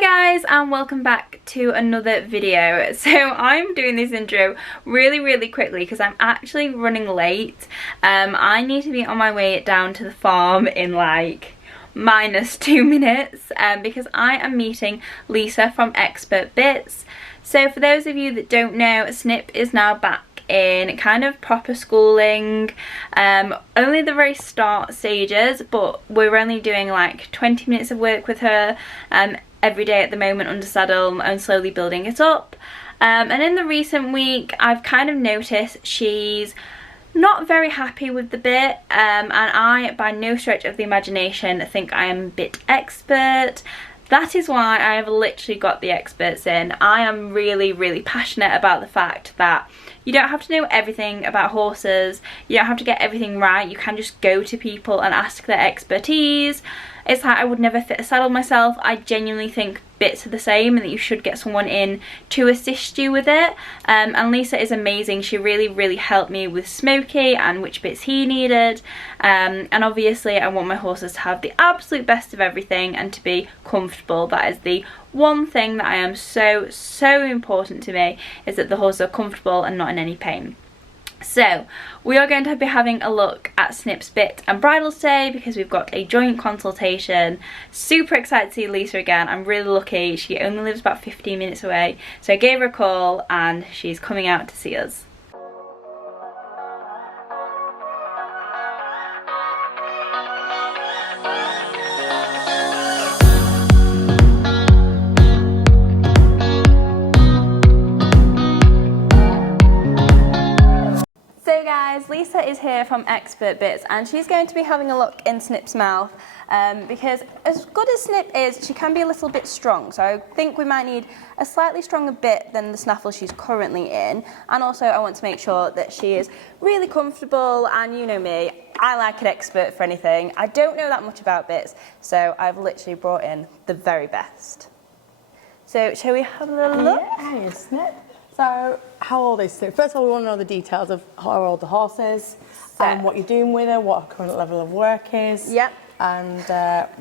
guys, and welcome back to another video. So I'm doing this intro really quickly because I'm actually running late. I need to be on my way down to the farm in like -2 minutes because I am meeting Lisa from Expert Bits. So for those of you that don't know, Snip is now back in kind of proper schooling, only the very start stages, but we're only doing like 20 minutes of work with her every day at the moment under saddle and slowly building it up. And in the recent week I've kind of noticed she's not very happy with the bit, and I by no stretch of the imagination think I am bit expert. That is why I have literally got the experts in. I am really passionate about the fact that you don't have to know everything about horses, you don't have to get everything right, you can just go to people and ask their expertise. It's like I would never fit a saddle myself. I genuinely think bits are the same and that you should get someone in to assist you with it. And Lisa is amazing. She really helped me with Smokey and which bits he needed. And obviously I want my horses to have the absolute best of everything and to be comfortable. That is the one thing that I am so important to me, is that the horses are comfortable and not in any pain. So we are going to be having a look at Snip's bit and bridle today because we've got a joint consultation. Super excited to see Lisa again. I'm really lucky. She only lives about 15 minutes away, so I gave her a call and she's coming out to see us. Lisa is here from Expert Bits and she's going to be having a look in Snip's mouth because as good as Snip is, she can be a little bit strong, so I think we might need a slightly stronger bit than the snaffle she's currently in. And also I want to make sure that she is really comfortable, and you know me, I like an expert for anything. I don't know that much about bits, so I've literally brought in the very best. So shall we have a little look? Yeah, hey, Snip. So, how old is Snip? First of all, we want to know the details of how old the horse is, and what you're doing with her, what her current level of work is. Yep. And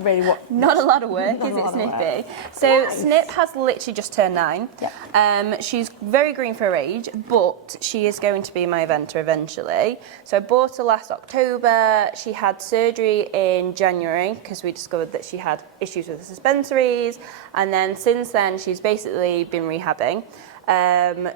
really what... Not a lot of work, is it, Snippy? So nice. Snip has literally just turned 9. Yep. She's very green for her age, but she is going to be my eventer eventually. So I bought her last October. She had surgery in January because we discovered that she had issues with the suspensories, and then since then she's basically been rehabbing.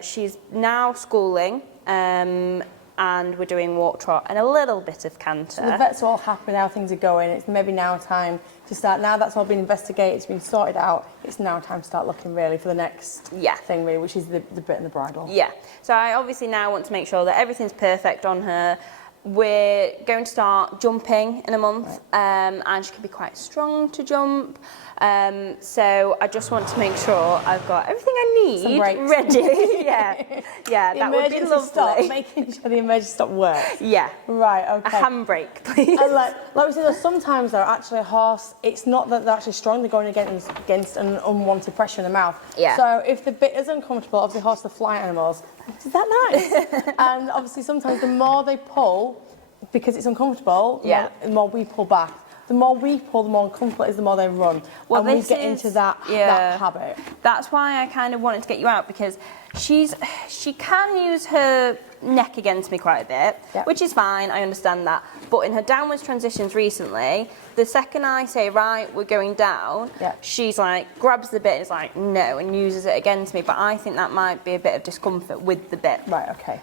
She's now schooling, and we're doing walk trot and a little bit of canter. So the vets are all happy now, things are going. It's maybe now time to start. Now that's all been investigated, it's been sorted out. It's now time to start looking really for the next thing really, which is the bit in the bridle. Yeah. So I obviously now want to make sure that everything's perfect on her. We're going to start jumping in a month, and she can be quite strong to jump. So I just want to make sure I've got everything I need ready. yeah, that would be lovely. Stop, making sure the emergency stop works. Yeah. Right, okay. A handbrake, please. And like we said, sometimes though, actually a horse, it's not that they're actually strong, they're going against an unwanted pressure in the mouth. Yeah. So if the bit is uncomfortable, obviously horses are flying animals. Is that nice? And obviously sometimes the more they pull, because it's uncomfortable, the more we pull back. The more we pull, the more uncomfortable it is, the more they run. Well, and we get into that habit. That's why I kind of wanted to get you out, because she can use her neck against me quite a bit, which is fine, I understand that. But in her downwards transitions recently, the second I say, right, we're going down, she's like, grabs the bit and is like, no, and uses it against me. But I think that might be a bit of discomfort with the bit. Right, okay.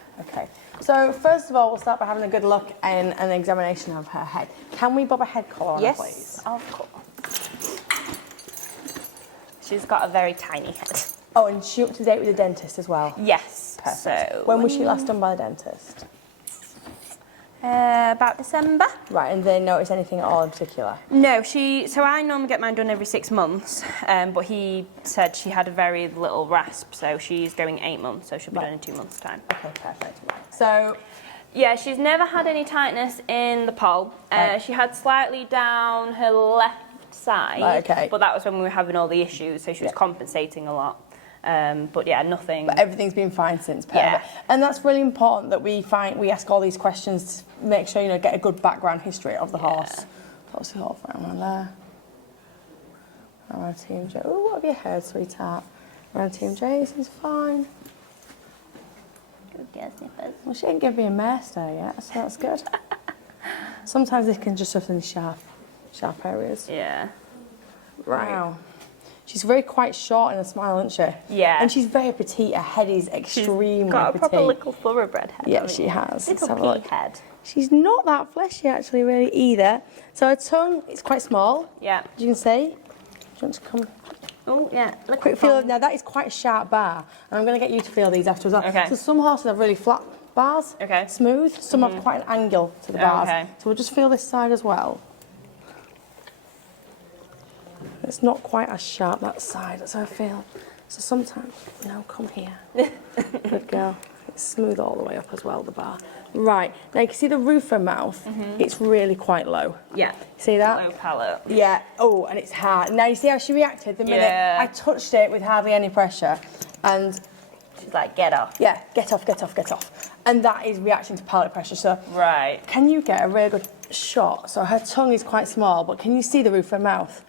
So first of all, we'll start by having a good look and an examination of her head. Can we bob a head collar on her, please? Yes, of course. She's got a very tiny head. Oh, and she up to date with the dentist as well? Yes. Perfect. So when was she last done by the dentist? About December. Right, and they notice anything at all in particular? No, so I normally get mine done every 6 months, but he said she had a very little rasp, so she's going 8 months, so she'll be done in 2 months' time. Okay, perfect. So, yeah, she's never had any tightness in the poll. She had slightly down her left side, but that was when we were having all the issues, so she was compensating a lot. But yeah, nothing. But everything's been fine since. Perfect. Yeah. And that's really important that we ask all these questions to make sure, get a good background history of the horse. What's the horse around there? Around TMJ. Oh, what have you heard, sweetheart? Around TMJ seems fine. Good girl, Snippers. Well, she didn't give me a mare stare yet, so that's good. Sometimes they can just have in sharp areas. Yeah. Right. Wow. She's very quite short in her smile, isn't she? Yeah. And she's very petite. Her head is extremely petite. Got a proper little thoroughbred head. Yeah, she has. Little pea head. She's not that fleshy actually, really either. So her tongue is quite small. Yeah. As you can see. Do you want to come? Oh yeah. Quick feel of, now that is quite a sharp bar, and I'm going to get you to feel these after as well. Okay. So some horses have really flat bars, okay, smooth. Some have quite an angle to the bars. Okay. So we'll just feel this side as well. It's not quite as sharp that side, that's how I feel. So sometimes, no, come here. Good girl. It's smooth all the way up as well, the bar. Right, now you can see the roof of her mouth, it's really quite low. Yeah. See that? Low palate. Yeah, oh, and it's hard. Now you see how she reacted the minute I touched it with hardly any pressure, and she's like, get off. Yeah, get off, get off, get off. And that is reacting to palate pressure. So right. Can you get a really good shot? So her tongue is quite small, but can you see the roof of her mouth?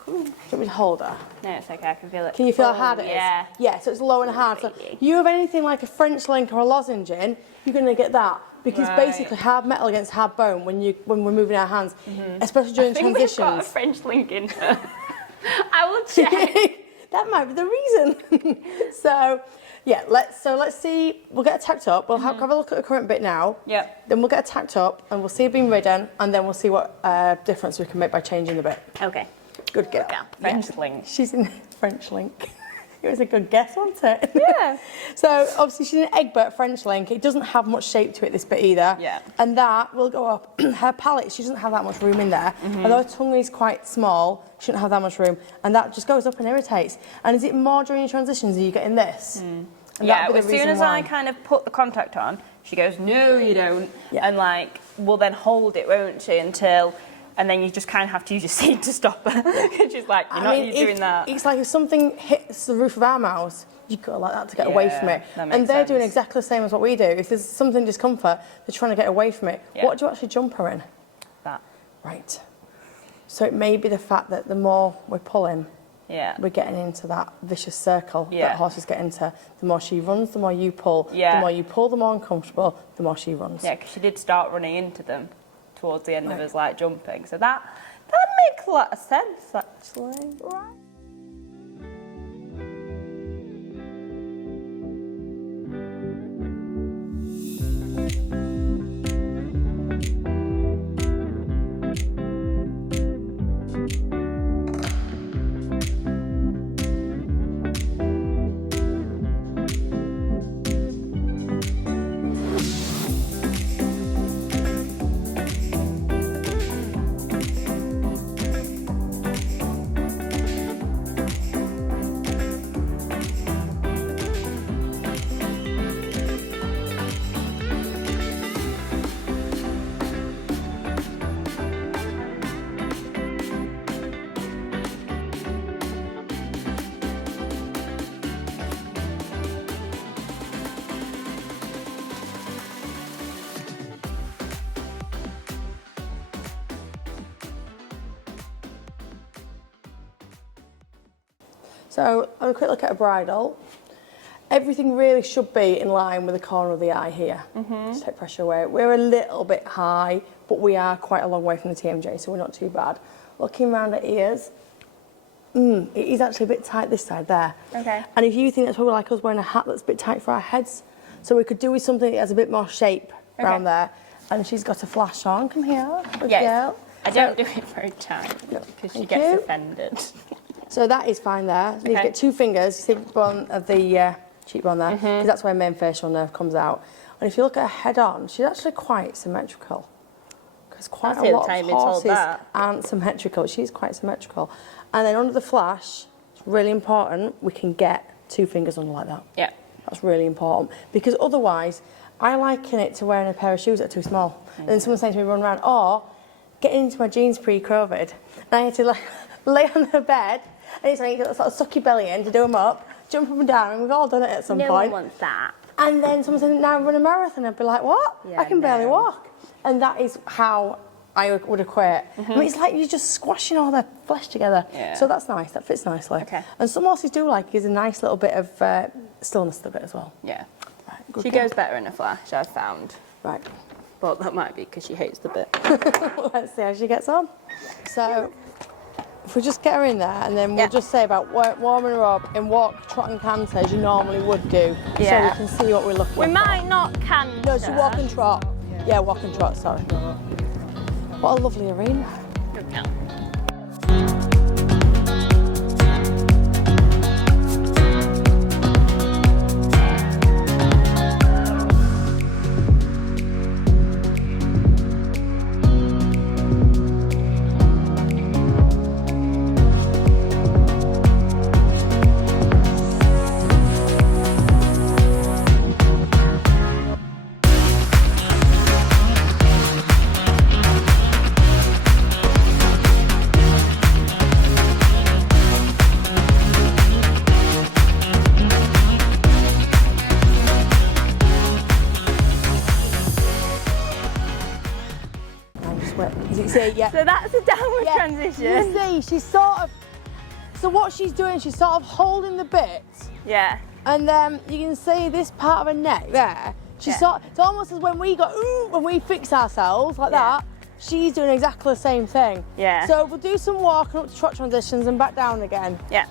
Cool. Do you want me to hold her? No, it's okay, I can feel it. Can you feel how hard it is? Yeah. Yeah, so it's low and hard. So you have anything like a French link or a lozenge in, you're going to get that. Because basically hard metal against hard bone when we're moving our hands, especially during transitions. I've got a French link in her. I will check. That might be the reason. So, yeah, let's see. We'll get her tacked up. We'll have a look at the current bit now. Yeah. Then we'll get her tacked up, and we'll see her being ridden, and then we'll see what difference we can make by changing the bit. Okay. Good girl. French link. She's in French link. It was a good guess, wasn't it? Yeah. So obviously she's an Egbert French link. It doesn't have much shape to it, this bit either. Yeah. And that will go up. Her palate, she doesn't have that much room in there. Although her tongue is quite small, she shouldn't have that much room. And that just goes up and irritates. And is it more during your transitions that you get in this? Yeah, as soon as I kind of put the contact on, she goes, no, you don't. Yeah. And like, we'll then hold it, won't she, until... And then you just kind of have to use your seat to stop her. Because she's like, you're not doing that. It's like if something hits the roof of our mouths, you've got like that to get away from it. And they're doing exactly the same as what we do. If there's something discomfort, they're trying to get away from it. Yeah. What do you actually jump her in? That. Right. So it may be the fact that the more we're pulling, we're getting into that vicious circle that horses get into. The more she runs, the more you pull. The more you pull, the more uncomfortable, the more she runs. Yeah, because she did start running into them towards the end of us like jumping. So that makes a lot of sense actually. Right. So have a quick look at a bridle. Everything really should be in line with the corner of the eye here. Just take pressure away. We're a little bit high, but we are quite a long way from the TMJ, so we're not too bad. Looking around at ears, it is actually a bit tight this side there. Okay. And if you think that's probably like us wearing a hat that's a bit tight for our heads, so we could do with something that has a bit more shape around there. And she's got a flash on. Come here, good girl. I don't do it very tight because she gets offended. So that is fine there. You get 2 fingers, you see the bone of the cheekbone there, because that's where main facial nerve comes out. And if you look at her head on, she's actually quite symmetrical. Because quite a lot of horses aren't symmetrical. She's quite symmetrical. And then under the flash, it's really important, we can get 2 fingers under like that. Yeah. That's really important. Because otherwise, I liken it to wearing a pair of shoes that are too small. And then someone saying to me, run around, or getting into my jeans pre-COVID, and I had to like lay on her bed, and it's like you sort of suck your belly in to do them up, jump up and down, and we've all done it at some point. No one wants that. And then someone said, now run a marathon. I'd be like, what? Yeah, I can barely walk. And that is how I would have quit. I mean, it's like you're just squashing all the flesh together. Yeah. So that's nice, that fits nicely. Okay. And some horses do like is a nice little bit of stillness to it as well. Yeah. Right, good She girl. goes better in a flash, I've found. Right. But that might be because she hates the bit. Let's see how she gets on. So, if we just get her in there, and then we'll just say about warming her up and walk, trot and canter as you normally would do, so we can see what we're looking for. We might not canter. No, so walk and trot. Yeah, walk and trot, sorry. What a lovely arena. Good girl. Yeah. So that's a downward transition. You see, she's sort of, so what she's doing, she's sort of holding the bit. Yeah. And then you can see this part of her neck there. She's sort, it's almost as when we go, ooh, when we fix ourselves like that, she's doing exactly the same thing. Yeah. So we'll do some walking up to trot transitions and back down again. Yeah.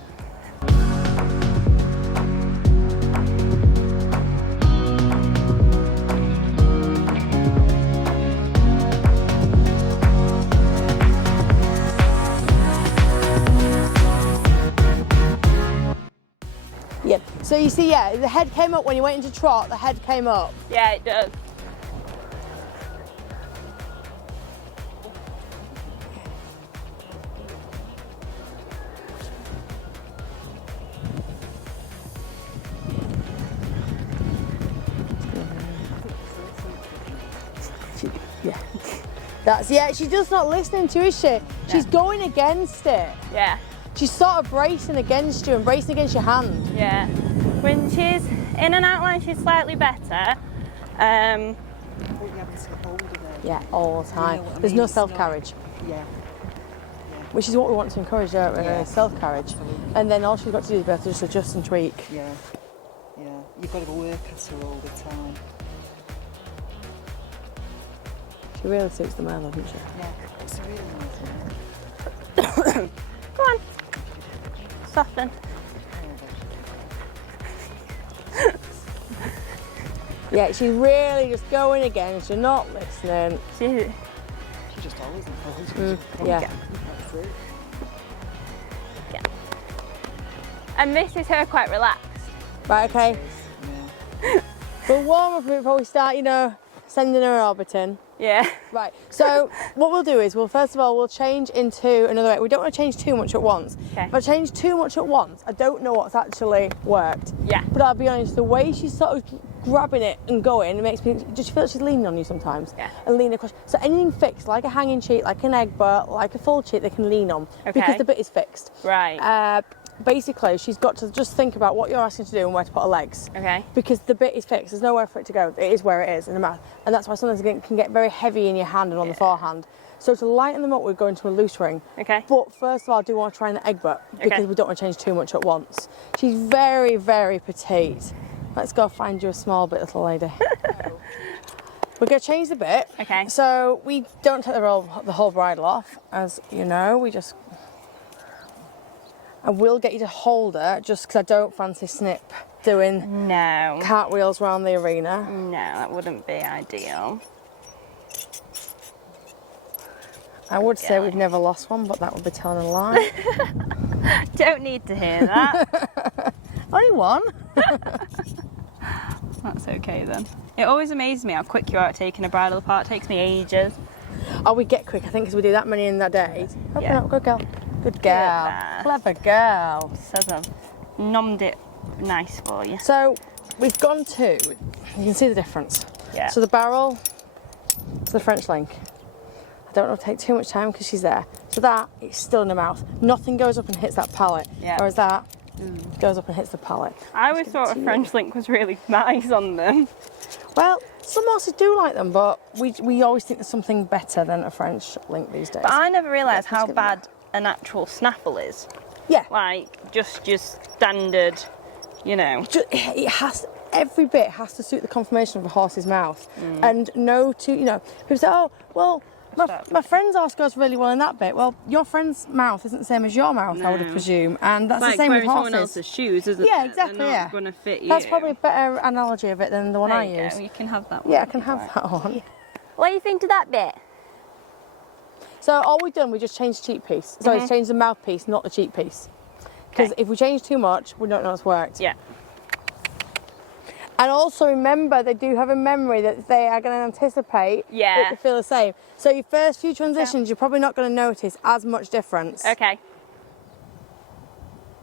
Yep. So you see, the head came up when you went into trot, the head came up. Yeah, it does. She's just not listening to you, is she? She's going against it. Yeah. She's sort of bracing against you and bracing against your hand. Yeah. When she's in an outline, she's slightly better. Yeah, all the time. There's no self-carriage. Yeah. Which is what we want to encourage, don't we? Yeah. Self-carriage. And then all she's got to do is be able to just adjust and tweak. Yeah. Yeah. You've got to work at her all the time. She really suits the male, doesn't she? Yeah. It's a really nice one. Go on. Soften. Yeah, she's really just going against you, not listening. She She just always encourages you. Yeah. That's it. Yeah. And this is her quite relaxed. Right, okay. Yeah. We'll warm up a bit before we start, sending her orbiting. Yeah. Right, so what we'll do is, first of all, we'll change into another way. We don't want to change too much at once. Okay. If I change too much at once, I don't know what's actually worked. Yeah. But I'll be honest, the way she's sort of grabbing it and going, it makes me, just feel like she's leaning on you sometimes. Yeah. And leaning across. So anything fixed, like a hanging cheek, like an egg butt, like a full cheek, they can lean on. Okay. Because the bit is fixed. Right. Basically, she's got to just think about what you're asking to do and where to put her legs. Okay. Because the bit is fixed, there's nowhere for it to go. It is where it is in the mouth. And that's why sometimes it can get very heavy in your hand and on the forehand. So to lighten them up, we're going to a loose ring. Okay. But first of all, I do want to try an egg butt because we don't want to change too much at once. She's very, very petite. Let's go find you a small bit, little lady. We're going to change the bit. Okay. So we don't take the whole bridle off, as you know. We just... I will get you to hold her just because I don't fancy Snip doing cartwheels around the arena. No, that wouldn't be ideal. I would say we've never lost one, but that would be telling a lie. Don't need to hear that. Only one. That's okay then. It always amazes me how quick you are at taking a bridle apart. It takes me ages. Oh, we get quick, I think, because we do that many in that day. Open up, good girl. Good girl. there. Clever girl. Says I've nommed it nice for you. So we've gone to, you can see the difference. Yeah. So the barrel to the French link. I don't want to take too much time because she's there. So that, it's still in the mouth. Nothing goes up and hits that palate. Yeah. Whereas that goes up and hits the palate. I always thought a French link was really nice on them. Well, some horses do like them, but we always think there's something better than a French link these days. But I never realised how bad an actual snaffle is. Yeah. Like, just standard, you know. It has, every bit has to suit the conformation of a horse's mouth. And no two, you know, people say, oh, well, my friend's horse goes really well in that bit. Well, your friend's mouth isn't the same as your mouth, I would presume. And that's like the same with horses. someone else's shoes, isn't it? Yeah, exactly, They're not going to fit you. That's probably a better analogy of it than the one there I you use. go. You can have that one. Yeah, I can have that one. What do you think of that bit? So all we've done, we just changed the cheek piece. So it's changed the mouthpiece, not the cheek piece. Because if we change too much, we don't know it's worked. Yeah. And also remember, they do have a memory that they are going to anticipate it to feel the same. So your first few transitions, you're probably not going to notice as much difference. Okay.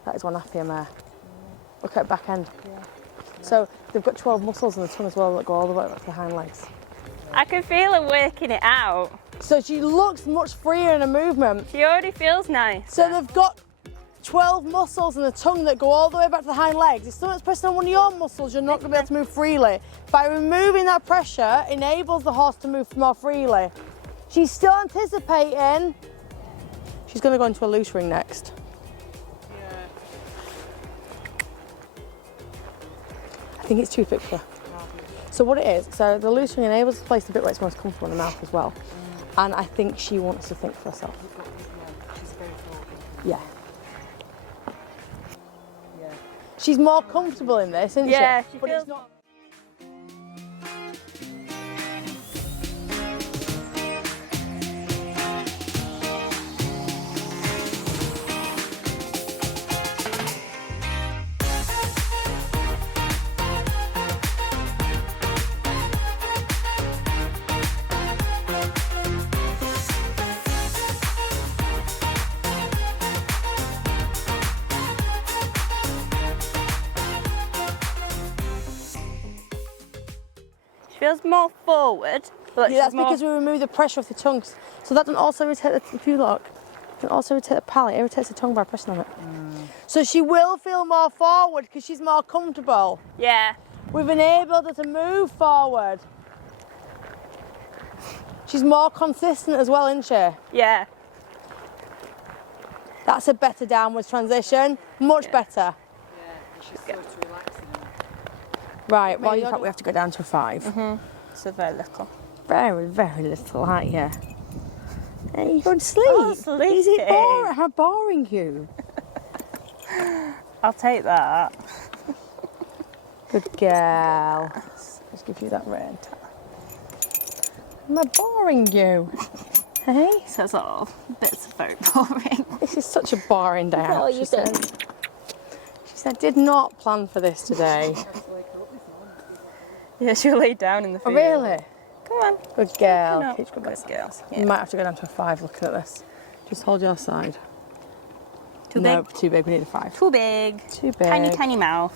That is one happier mare. Look at back end. Yeah. So they've got 12 muscles in the tongue as well that go all the way back to the hind legs. I can feel her working it out. So she looks much freer in her movement. She already feels nice. So they've got 12 muscles in the tongue that go all the way back to the hind legs. If someone's pressing on one of your muscles, you're not going to be able to move freely. By removing that pressure, enables the horse to move more freely. She's still anticipating. She's going to go into a loose ring next. Yeah. I think it's too thick for her. So what it is, so the loose ring enables to place the bit where it's most comfortable in the mouth as well. And I think she wants to think for herself. She's very forward-thinking. Yeah. She's more comfortable in this, isn't she? Yeah, she but feels it's not. feels more forward. But yeah, that's because we remove the pressure off the tongue. So that doesn't also irritate the, if you look, it can also irritate the palate. It irritates the tongue by pressing on it. So she will feel more forward because she's more comfortable. Yeah. We've enabled her to move forward. She's more consistent as well, isn't she? Yeah. That's a better downwards transition. Much better. Yeah, and she's so relaxing. Right, well, in fact, we have to go down to a 5. So very little. Very, very little, aren't you? Hey, you going to sleep? Oh, Is it boring? How boring you? I'll take that. Good girl. Let's give you that red. Am I boring you? Hey? Says all bits of very boring. This is such a boring day out, she said. She said, did not plan for this today. Yeah, she'll lay down in the field. Oh, really? Come on. Good girl. No, Good girl. Yeah. You might have to go down to a 5 looking at this. Just hold your side. Too no, big? too big. We need a 5. Too big. Too big. Tiny, tiny mouth.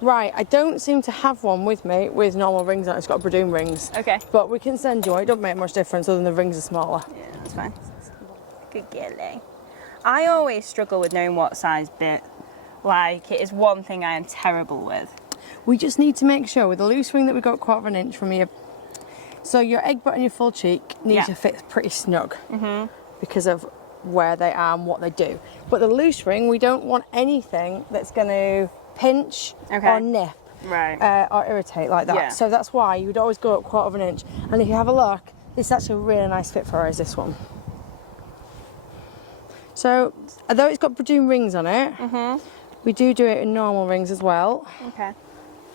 Right, I don't seem to have one with me with normal rings on it. It's got Bradoon rings. Okay. But we can send you one. It doesn't make much difference other than the rings are smaller. Yeah, that's fine. Good girl. I always struggle with knowing what size bit. Like, it is one thing I am terrible with. We just need to make sure with the loose ring that we got 1/4 inch from your... So your egg butt and your full cheek need to fit pretty snug because of where they are and what they do. But the loose ring, we don't want anything that's going to pinch or nip or irritate like that. Yeah. So that's why you would always go up 1/4 inch. And if you have a look, this is actually a really nice fit for her, is this one. So although it's got Bradoon rings on it, we do it in normal rings as well. Okay.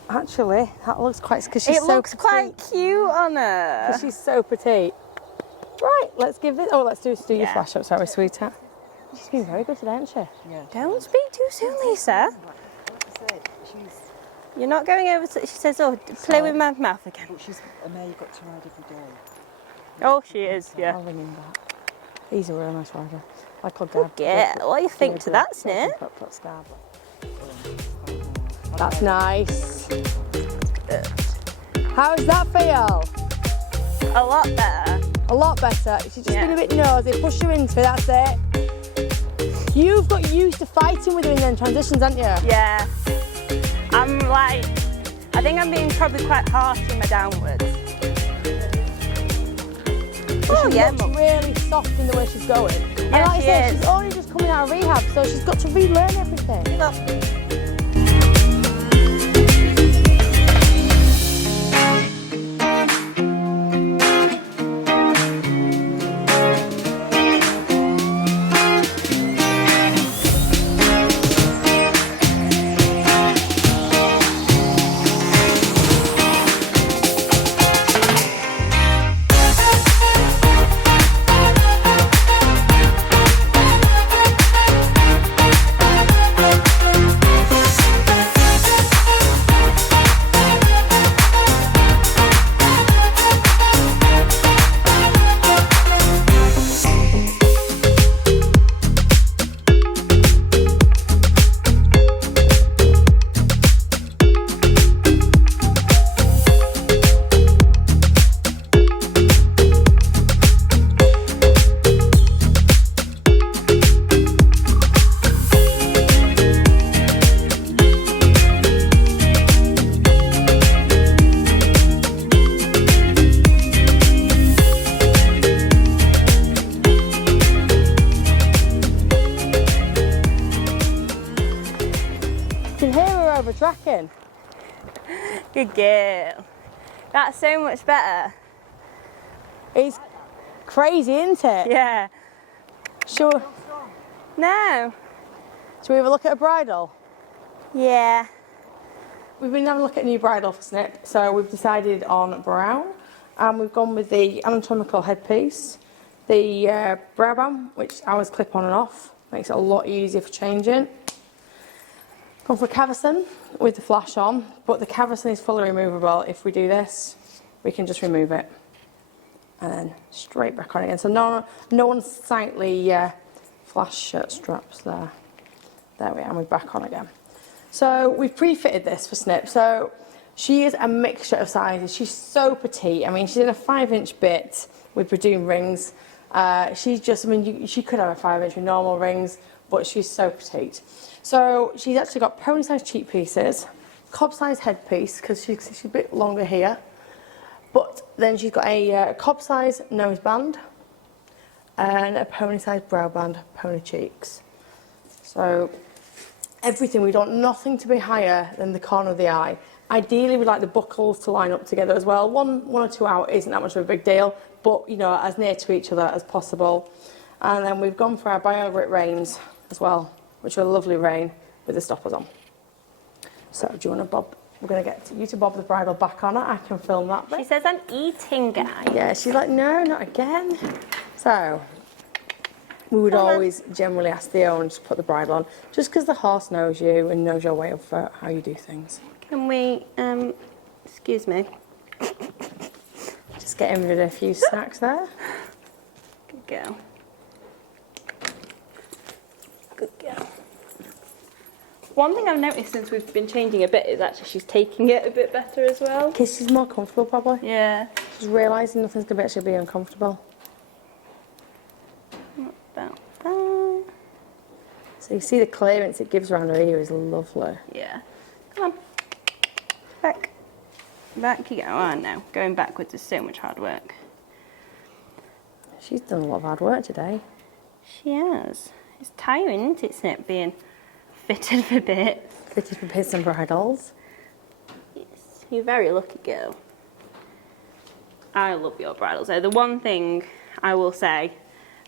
Actually, that looks quite, because she's so petite. It looks quite cute on her. Because she's so petite. Right, let's give this, let's do your flash up, sorry, sweetheart. She's been very good today, hasn't she? Yeah. Don't speak too soon, Lisa. You're not going over to, she says, play with my mouth again. But she's a mare you've got to ride every day. Oh, she is, I'll ring him back. He's a real nice rider. Like a Good girl. What do you think to that, Snip? That's nice. How does that feel? A lot better. A lot better. She's just been a bit nosy. Push her into it, that's it. You've got used to fighting with her in them transitions, haven't you? Yeah. I'm like I think I'm being probably quite harsh in my downwards. Oh, yeah, looks really soft in the way she's going. Yeah, and like I said, she's only just coming out of rehab, so she's got to relearn everything. Tracking. Good girl. That's so much better. It's crazy, isn't it? Yeah. Sure. No. Shall we have a look at a bridle? Yeah. We've been having a look at a new bridle for Snip, so we've decided on brown, and we've gone with the anatomical headpiece, the brow band, which hours clip on and off, makes it a lot easier for changing. Gone for a cavesson with the flash on, but the cavesson is fully removable. If we do this, we can just remove it and then straight back on again. So no unsightly flash shirt straps there. There we are, and we're back on again. So we've pre-fitted this for Snip. So she is a mixture of sizes. She's so petite. I mean, she's in a 5-inch bit with Bradoon rings. She's just, I mean, she could have a 5-inch with normal rings, but she's so petite. So she's actually got pony-sized cheek pieces, cob-sized headpiece, because she's a bit longer here. But then she's got a cob-sized nose band and a pony-sized brow band, pony cheeks. So everything, we want nothing to be higher than the corner of the eye. Ideally, we'd like the buckles to line up together as well. One or two out isn't that much of a big deal, but you know, as near to each other as possible. And then we've gone for our BioGrit reins as well, which are a lovely rein with the stoppers on. So do you want to bob? We're going to get you to bob the bridle back on it. I can film that bit. She says I'm eating, guys. Yeah, she's like, no, not again. So we would always generally ask the owner to put the bridle on, just because the horse knows you and knows your way of how you do things. Can we, excuse me. Just getting rid of a few snacks there. Good girl. Good girl. One thing I've noticed since we've been changing a bit is actually she's taking it a bit better as well. Because she's more comfortable, probably. Yeah. She's realising nothing's going to actually be uncomfortable. What about that? So you see the clearance it gives around her ear is lovely. Yeah. Come on. Back. Back you go. Oh, no. Going backwards is so much hard work. She's done a lot of hard work today. She has. It's tiring, isn't it, Snip, being fitted for bits? Fitted for bits and bridles. Yes. You're a very lucky girl. I love your bridles. So the one thing I will say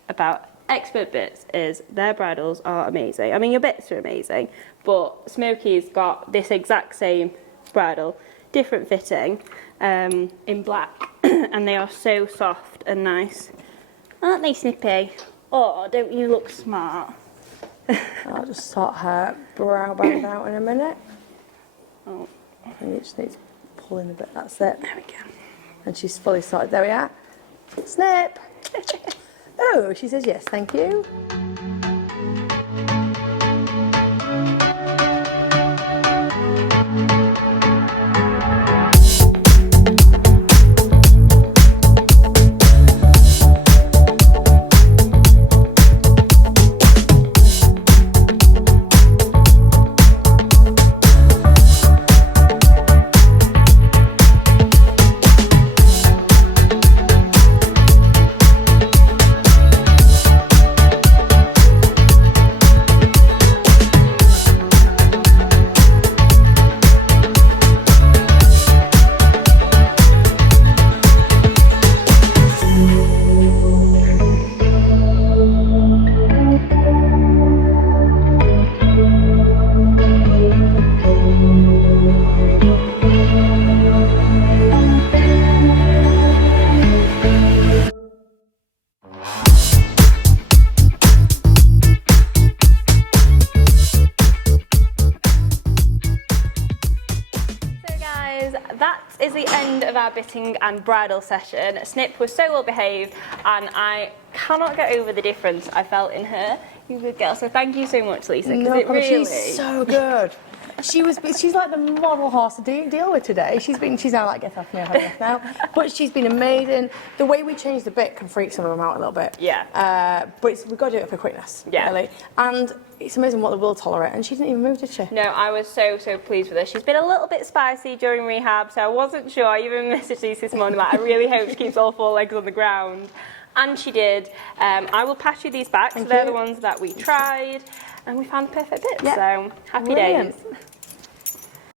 about Expert Bits is their bridles are amazing. I mean, your bits are amazing, but Smokey's got this exact same bridle, different fitting, in black, and they are so soft and nice. Aren't they, Snippy? Oh, don't you look smart? I'll just sort her brow band out in a minute. Oh. And you just need to pull in a bit, that's it. There we go. And she's fully sorted. There we are. Snip! Oh, she says yes, thank you. is the end of our bitting and bridle session. Snip was so well behaved, and I cannot get over the difference I felt in her. You good girl. So thank you so much, Lisa. No, it really... she's so good. She's like the model horse to deal with today. She's now like, get off me, now. But she's been amazing. The way we change the bit can freak some of them out a little bit. Yeah. But we've got to do it for quickness. Yeah. Really. And it's amazing what they will tolerate. And she didn't even move, did she? No, I was so pleased with her. She's been a little bit spicy during rehab, so I wasn't sure. I even messaged Lisa this morning, like, I really hope she keeps all 4 legs on the ground. And she did. I will pass you these back. So they're the ones that we tried. And we found the perfect bit. Yeah. So happy days.